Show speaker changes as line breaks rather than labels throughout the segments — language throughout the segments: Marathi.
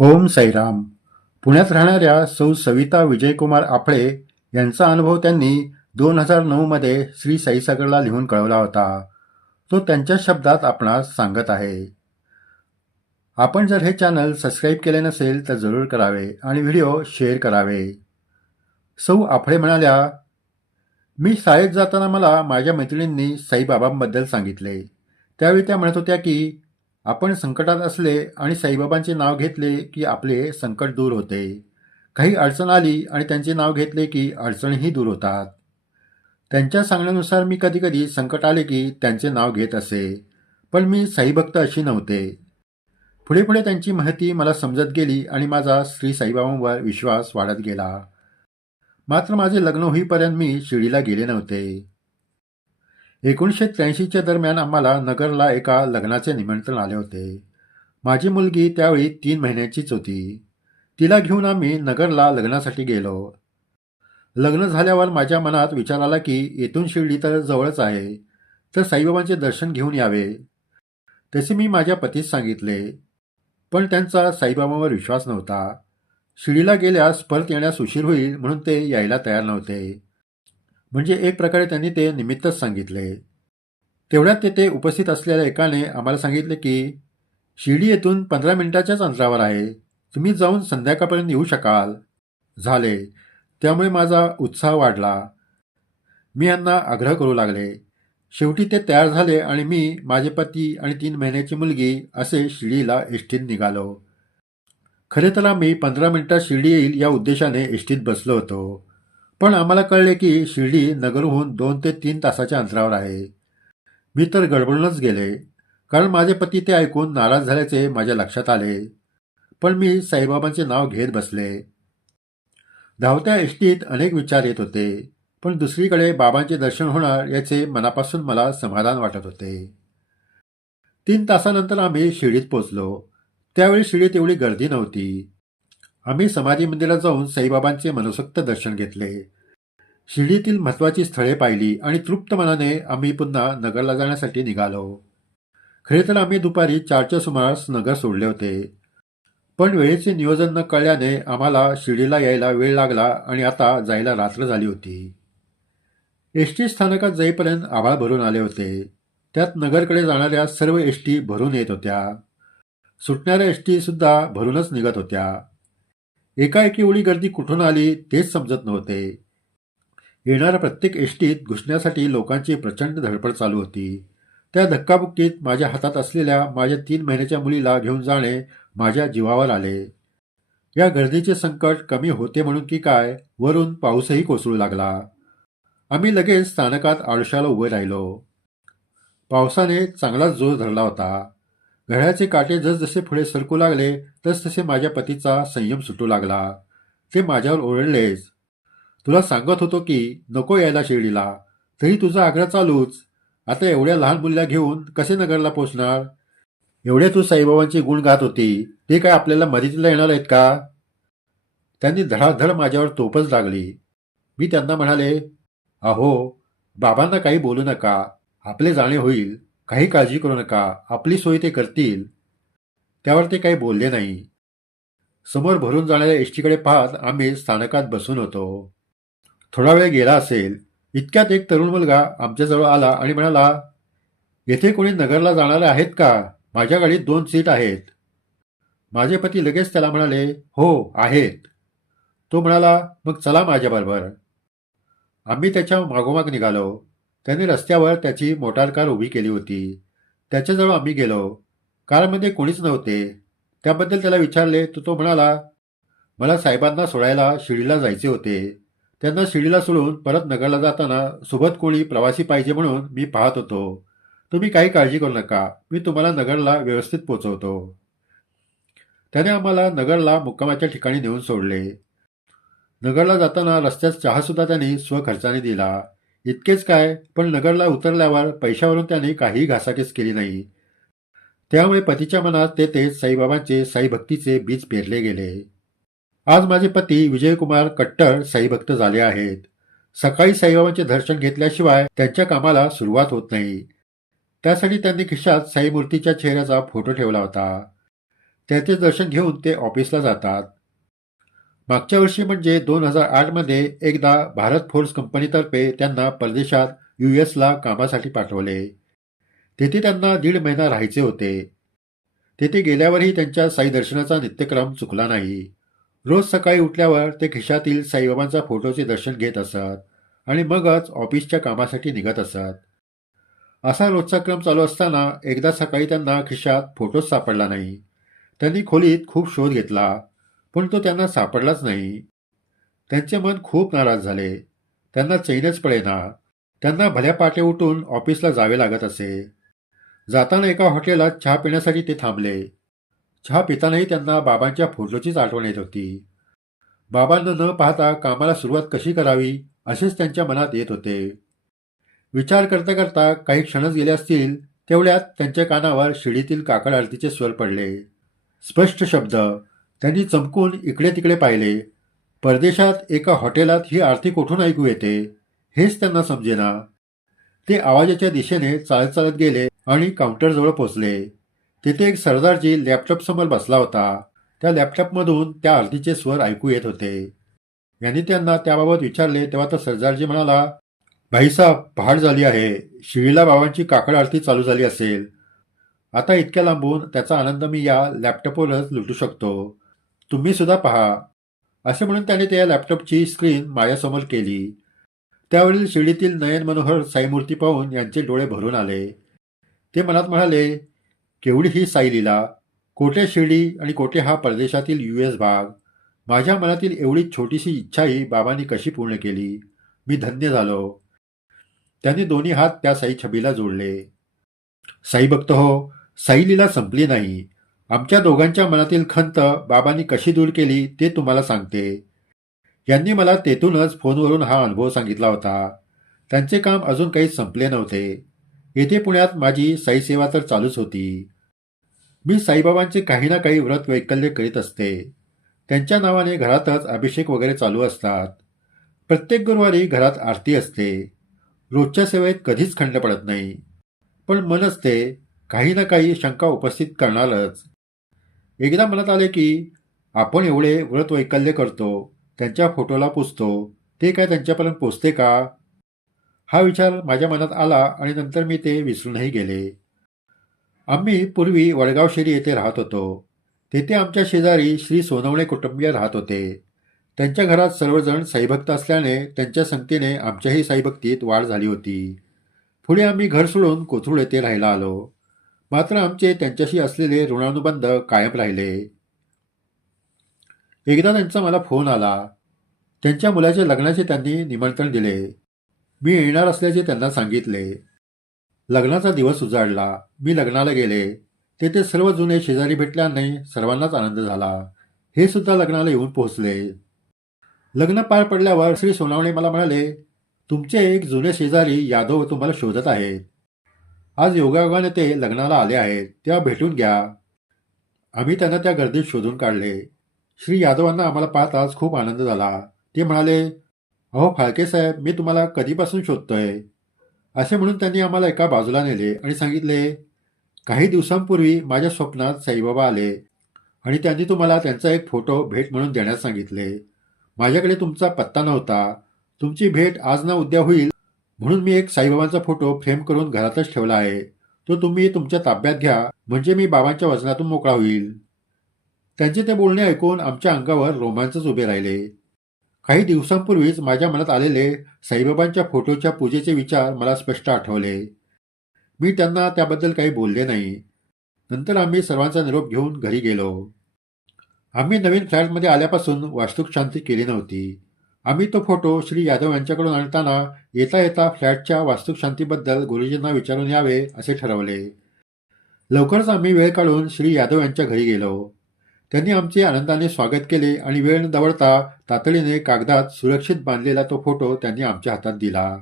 ओम साईराम पुण्यात राहणाऱ्या सौ सविता विजयकुमार आफळे यांचा अनुभव त्यांनी दोन हजार नऊमध्ये श्री साईसागरला लिहून कळवला होता. तो त्यांच्या शब्दात आपणास सांगत आहे. आपण जर हे चॅनल सबस्क्राईब केले नसेल तर जरूर करावे आणि व्हिडिओ शेअर करावे. सौ आफळे म्हणाल्या मी शाळेत जाताना मला माझ्या मैत्रिणींनी साईबाबांबद्दल सांगितले. त्यावेळी त्या म्हणत होत्या की आपण संकटात असले आणि साईबाबांचे नाव घेतले की आपले संकट दूर होते. काही अडचण आली आणि त्यांचे नाव घेतले की अडचणही दूर होतात. त्यांच्या सांगण्यानुसार मी कधीकधी संकट आले की त्यांचे नाव घेत असे पण मी साईभक्त अशी नव्हते. पुढे पुढे त्यांची माहिती मला समजत गेली आणि माझा श्री साईबाबांवर विश्वास वाढत गेला. मात्र माझे लग्न होईपर्यंत मी शिर्डीला गेले नव्हते. एकोणीसशे त्र्याऐंशीच्या दरम्यान आम्हाला नगरला एका लग्नाचे निमंत्रण आले होते. माझी मुलगी त्यावेळी तीन महिन्यांचीच होती. तिला घेऊन आम्ही नगरला लग्नासाठी गेलो. लग्न झाल्यावर माझ्या मनात विचार आला की येथून शिर्डी तर जवळच आहे. तर साईबाबांचे दर्शन घेऊन यावे. तसे मी माझ्या पतीस सांगितले. पण त्यांचा साईबाबांवर विश्वास नव्हता. शिर्डीला गेल्यास परत येण्यास उशीर होईल म्हणून ते यायला तयार नव्हते. म्हणजे एक प्रकारे त्यांनी ते निमित्तच सांगितले. तेवढ्यात तेथे उपस्थित असलेल्या एकाने आम्हाला सांगितले की शिर्डी येथून पंधरा मिनिटाच्याच अंतरावर आहे. तुम्ही जाऊन संध्याकाळपर्यंत येऊ शकाल. झाले. त्यामुळे माझा उत्साह वाढला. मी यांना आग्रह करू लागले. शेवटी ते तयार झाले आणि मी माझे पती आणि तीन महिन्याची मुलगी असे शिर्डीला एसटीत निघालो. खरे तर आम्ही पंधरा मिनिटात शिर्डी येईल या उद्देशाने एसटीत बसलो होतो. पण आम्हाला कळले की शिर्डी नगरहून दोन ते तीन तासाच्या अंतरावर आहे. मी तर गडबडूनच गेले. कारण माझे पती ते ऐकून नाराज झाल्याचे माझ्या लक्षात आले. पण मी साईबाबांचे नाव घेत बसले. धावत्या एष्टीत अनेक विचार येत होते. पण दुसरीकडे बाबांचे दर्शन होणार याचे मनापासून मला समाधान वाटत होते. तीन तासानंतर आम्ही शिर्डीत पोचलो त्यावेळी शिर्डीत एवढी गर्दी नव्हती. आम्ही समाधी मंदिरात जाऊन साईबाबांचे मनसोक्त दर्शन घेतले. शिर्डीतील महत्त्वाची स्थळे पाहिली आणि तृप्त मनाने आम्ही पुन्हा नगरला जाण्यासाठी निघालो. खरे तर आम्ही दुपारी चारच्या सुमारास नगर सोडले होते. पण वेळेचे नियोजन न कळल्याने आम्हाला शिर्डीला यायला वेळ लागला आणि आता जायला रात्र झाली होती. एस टी स्थानकात जाईपर्यंत आभाळ भरून आले होते. त्यात नगरकडे जाणाऱ्या सर्व एस टी भरून येत होत्या. सुटणाऱ्या एस टीसुद्धा भरूनच निघत होत्या. एकाएकी एवढी गर्दी कुठून आली तेच समजत नव्हते. येणाऱ्या प्रत्येक एसटीत घुसण्यासाठी लोकांची प्रचंड धडपड चालू होती. त्या धक्काबुक्कीत माझ्या हातात असलेल्या माझ्या तीन महिन्याच्या मुलीला घेऊन जाणे माझ्या जीवावर आले. या गर्दीचे संकट कमी होते म्हणून की काय वरून पाऊसही कोसळू लागला. आम्ही लगेच स्थानकात आळशाला उभे राहिलो. पावसाने चांगलाच जोर धरला होता. घड्याचे काटे जसजसे पुढे सरकू लागले तसतसे माझ्या पतीचा संयम सुटू लागला. ते माझ्यावर ओरडलेच. तुला सांगत होतो की नको यायला शिर्डीला. तरी तुझा आग्रह चालूच. आता एवढ्या लहान मुलीला घेऊन कसे नगरला पोचणार? एवढे तू साईबाबांची गुण गात होती. ते काय आपल्याला मदतीला येणार आहेत का? त्यांनी धडाधड माझ्यावर तोपच लागली. मी त्यांना म्हणाले अहो बाबांना काही बोलू नका. आपले जाणे होईल. काही काळजी करू नका. आपली सोय ते करतील. त्यावर ते काही बोलले नाही. समोर भरून जाणाऱ्या एसटीकडे पाहत आम्ही स्थानकात बसून होतो. थोडा वेळ गेला असेल. इतक्यात एक तरुण मुलगा आमच्याजवळ आला आणि म्हणाला येथे कोणी नगरला जाणारे आहेत का? माझ्या गाडीत दोन सीट आहेत. माझे पती लगेच त्याला म्हणाले हो आहेत. तो म्हणाला मग चला माझ्याबरोबर. आम्ही त्याच्या मागोमाग निघालो. त्याने रस्त्यावर त्याची मोटार कार उभी केली होती. त्याच्याजवळ आम्ही गेलो. कारमध्ये कोणीच नव्हते. त्याबद्दल त्याला विचारले तर तो म्हणाला मला साहेबांना सोडायला शिर्डीला जायचे होते. त्यांना शिर्डीला सोडून परत नगरला जाताना सोबत कोणी प्रवासी पाहिजे म्हणून मी पाहत होतो. तुम्ही काही काळजी करू नका. मी तुम्हाला नगरला व्यवस्थित पोचवतो. त्याने आम्हाला नगरला मुक्कामाच्या ठिकाणी नेऊन सोडले. नगरला जाताना रस्त्यात चहासुद्धा त्यांनी स्वखर्चाने दिला. इतकेच काय पण नगरला उतरल्यावर पैशावरून त्याने काही घासाकेस केली नाही. त्यामुळे पतीच्या मनात ते तेच साईबाबांचे साईभक्तीचे बीज पेरले गेले. आज माझे पती विजयकुमार कट्टर साईभक्त झाले आहेत. सकाळी साईबाबांचे दर्शन घेतल्याशिवाय त्यांच्या कामाला सुरुवात होत नाही. त्यासाठी त्यांनी खिशात साईमूर्तीच्या चेहऱ्याचा फोटो ठेवला होता. त्याचे दर्शन घेऊन ते ऑफिसला जातात. मागच्या वर्षी म्हणजे दोन हजार आठमध्ये एकदा भारत फोर्स कंपनीतर्फे त्यांना परदेशात यू एसला कामासाठी पाठवले. तेथे त्यांना दीड महिना राहायचे होते. तेथे गेल्यावरही त्यांच्या साई दर्शनाचा नित्यक्रम चुकला नाही. रोज सकाळी उठल्यावर ते खिशातील साईबाबांचा फोटोचे दर्शन घेत असत आणि मगच ऑफिसच्या कामासाठी निघत असत. असा रोजचा क्रम चालू असताना एकदा सकाळी त्यांना खिशात फोटोच सापडला नाही. त्यांनी खोलीत खूप शोध घेतला. पण तो त्यांना सापडलाच नाही. त्यांचे मन खूप नाराज झाले. त्यांना चैनच पडेना. त्यांना भल्या पाटे उठून ऑफिसला जावे लागत असे. जाताना एका हॉटेलात चहा पिण्यासाठी ते थांबले. चहा पितानाही त्यांना बाबांच्या फोटोचीच आठवण येत होती. बाबांना न पाहता कामाला सुरुवात कशी करावी असेच त्यांच्या मनात येत होते. विचार करता करता काही क्षणच गेले असतील तेवढ्यात त्यांच्या कानावर शिडीतील काकड आरतीचे स्वर पडले. स्पष्ट शब्द त्यांनी चमकून इकडे तिकडे पाहिले. परदेशात एका हॉटेलात ही आरती कुठून ऐकू येते हेच त्यांना समजेना. ते आवाजाच्या दिशेने चालत चालत गेले आणि काउंटरजवळ पोचले. तिथे एक सरदारजी लॅपटॉप समोर बसला होता. त्या लॅपटॉपमधून त्या आरतीचे स्वर ऐकू येत होते. यांनी त्यांना त्याबाबत विचारले तेव्हा तर सरदारजी म्हणाला भाईसाहेब पहाड झाली आहे. शिवीला बाबांची काकड आरती चालू झाली असेल. आता इतक्या लांबून त्याचा आनंद मी या लॅपटॉपवरच लुटू शकतो. तुम्ही सुद्धा पहा. असे म्हणून त्याने त्या लॅपटॉपची स्क्रीन माझ्यासमोर केली. त्यावरील शिडीतील नयन मनोहर साईमूर्ती पाहून यांचे डोळे भरून आले. ते मनात म्हणाले केवढी ही साई लीला. कोठे शिर्डी आणि कोठे हा परदेशातील यू एस भाग? माझ्या मनातील एवढी छोटीशी इच्छाही बाबांनी कशी पूर्ण केली? मी धन्य झालो. त्यांनी दोन्ही हात त्या साई छबीला जोडले. साई भक्त हो साईलीला संपली नाही. आमच्या दोघांच्या मनातील खंत बाबांनी कशी दूर केली ते तुम्हाला सांगते. यांनी मला तेथूनच फोनवरून हा अनुभव सांगितला होता. त्यांचे काम अजून काही संपले नव्हते. येथे पुण्यात माझी साई सेवा तर चालूच होती. मी साईबाबांचे काही ना काही व्रत वैकल्य करीत असते. त्यांच्या नावाने घरातच अभिषेक वगैरे चालू असतात. प्रत्येक गुरुवारी घरात आरती असते. रोजच्या सेवेत कधीच खंड पडत नाही. पण मन असते. काही ना काही शंका उपस्थित करणारच. एकदा मनात आले की आपण एवढे व्रत वैकल्य करतो त्यांच्या फोटोला पुसतो ते काय त्यांच्यापर्यंत पोचते का? हा विचार माझ्या मनात आला आणि नंतर मी ते विसरूनही गेले. आम्ही पूर्वी वडगाव शेरी येथे राहत होतो. तेथे आमच्या शेजारी श्री सोनवणे कुटुंबीय राहत होते. त्यांच्या घरात सर्वजण साईभक्त असल्याने त्यांच्या संगतीने आमच्याही साईभक्तीत वाढ झाली होती. पुढे आम्ही घर सोडून कोथरूड येथे राहायला आलो. मात्र आमचे त्यांच्याशी असलेले ऋणानुबंध कायम राहिले. एकदा त्यांचा मला फोन आला. त्यांच्या मुलाच्या लग्नाचे त्यांनी निमंत्रण दिले. मी येणार असल्याचे त्यांना सांगितले. लग्नाचा दिवस उजाडला. मी लग्नाला गेले. तेथे सर्व जुने शेजारी भेटल्याने सर्वांनाच आनंद झाला. हे सुद्धा लग्नाला येऊन पोहोचले. लग्न पार पडल्यावर श्री सोनावणे मला म्हणाले तुमचे एक जुने शेजारी यादव तुम्हाला शोधत आहेत. आज योगायोगाने ते लग्नाला आले आहेत. तेव्हा भेटून घ्या. आम्ही त्यांना त्या गर्दीत शोधून काढले. श्री यादवांना आम्हाला पाहताच खूप आनंद झाला. ते म्हणाले अहो फाळके साहेब मी तुम्हाला कधीपासून शोधतोय? असे म्हणून त्यांनी आम्हाला एका बाजूला नेले आणि सांगितले काही दिवसांपूर्वी माझ्या स्वप्नात साईबाबा आले आणि त्यांनी तुम्हाला त्यांचा एक फोटो भेट म्हणून देण्यास सांगितले. माझ्याकडे तुमचा पत्ता नव्हता. तुमची भेट आज ना उद्या होईल म्हणून मी एक साईबाबांचा फोटो फ्रेम करून घरातच ठेवला आहे. तो तुम्ही तुमच्या ताब्यात घ्या म्हणजे मी बाबांच्या वजनातून मोकळा होईल. त्यांचे ते बोलणे ऐकून आमच्या अंगावर रोमांचच उभे राहिले. काही दिवसांपूर्वीच माझ्या मनात आलेले साईबाबांच्या फोटोच्या पूजेचे विचार मला स्पष्ट आठवले. मी त्यांना त्याबद्दल काही बोलले नाही. नंतर आम्ही सर्वांचा निरोप घेऊन घरी गेलो. आम्ही नवीन फ्लॅटमध्ये आल्यापासून वास्तुक शांती केली नव्हती. आम्ही तो फोटो श्री यादव यांच्याकडून आणताना येता येता फ्लॅटच्या वास्तुक शांतीबद्दल गुरुजींना विचारून यावे असे ठरवले. लवकरच आम्ही वेळ काढून श्री यादव यांच्या घरी गेलो. त्यांनी आमचे आनंदाने स्वागत केले आणि वेळ न दवडता तातडीने कागदात सुरक्षित बांधलेला तो फोटो त्यांनी आमच्या हातात दिला.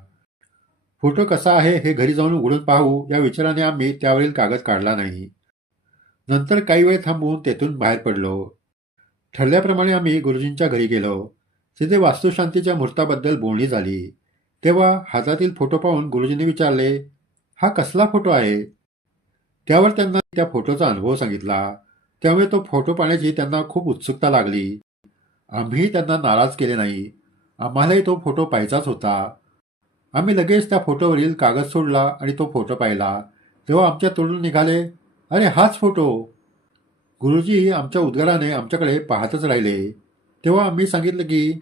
फोटो कसा आहे हे घरी जाऊन उघडून पाहू या विचाराने आम्ही त्यावरील कागद काढला नाही. नंतर काही वेळ थांबून तेथून बाहेर पडलो. ठरल्याप्रमाणे आम्ही गुरुजींच्या घरी गेलो. तिथे वास्तुशांतीच्या मुहूर्ताबद्दल बोलणी झाली तेव्हा हातातील फोटो पाहून गुरुजींनी विचारले हा कसला फोटो आहे? त्यावर त्यांना त्या फोटोचा अनुभव सांगितला. त्यामुळे तो फोटो पाहण्याची त्यांना खूप उत्सुकता लागली. आम्ही त्यांना नाराज केले नाही. आम्हालाही तो फोटो पाहायचाच होता. आम्ही लगेच त्या फोटोवरील कागद सोडला आणि तो फोटो पाहिला. तेव्हा आमच्या तोंडून निघाले अरे हाच फोटो. गुरुजी आमच्या उद्गाराने आमच्याकडे पाहतच राहिले. तेव्हा आम्ही सांगितलं की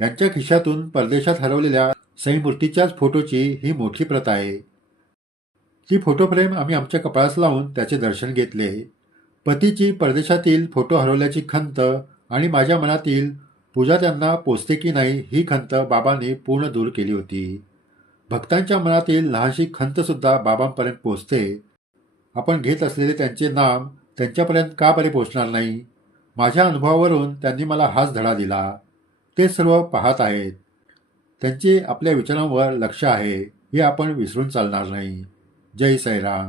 यांच्या खिशातून परदेशात हरवलेल्या सईमूर्तीच्याच फोटोची ही मोठी प्रत आहे. ती फोटो फ्रेम आम्ही आमच्या कपाळास लावून त्याचे दर्शन घेतले. पतीची परदेशातील फोटो हरवल्याची खंत आणि माझ्या मनातील पूजा त्यांना पोचते की नाही ही खंत बाबांनी पूर्ण दूर केली होती. भक्तांच्या मनातील लहानशी खंतसुद्धा बाबांपर्यंत पोचते. आपण घेत असलेले त्यांचे नाम त्यांच्यापर्यंत का बरे पोचणार नाही? माझ्या अनुभवावरून त्यांनी मला हाच धडा दिला. ते सर्व पाहत आहेत. त्यांचे आपल्या विचारांवर लक्ष आहे हे आपण विसरून चालणार नाही. जय साईराम.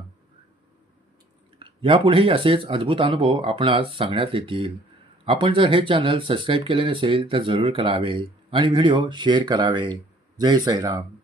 यापुढेही असेच अद्भुत अनुभव आपणास सांगण्यात येतील. आपण जर हे चॅनल सबस्क्राईब केले नसेल तर जरूर करावे आणि व्हिडिओ शेअर करावे. जय साईराम.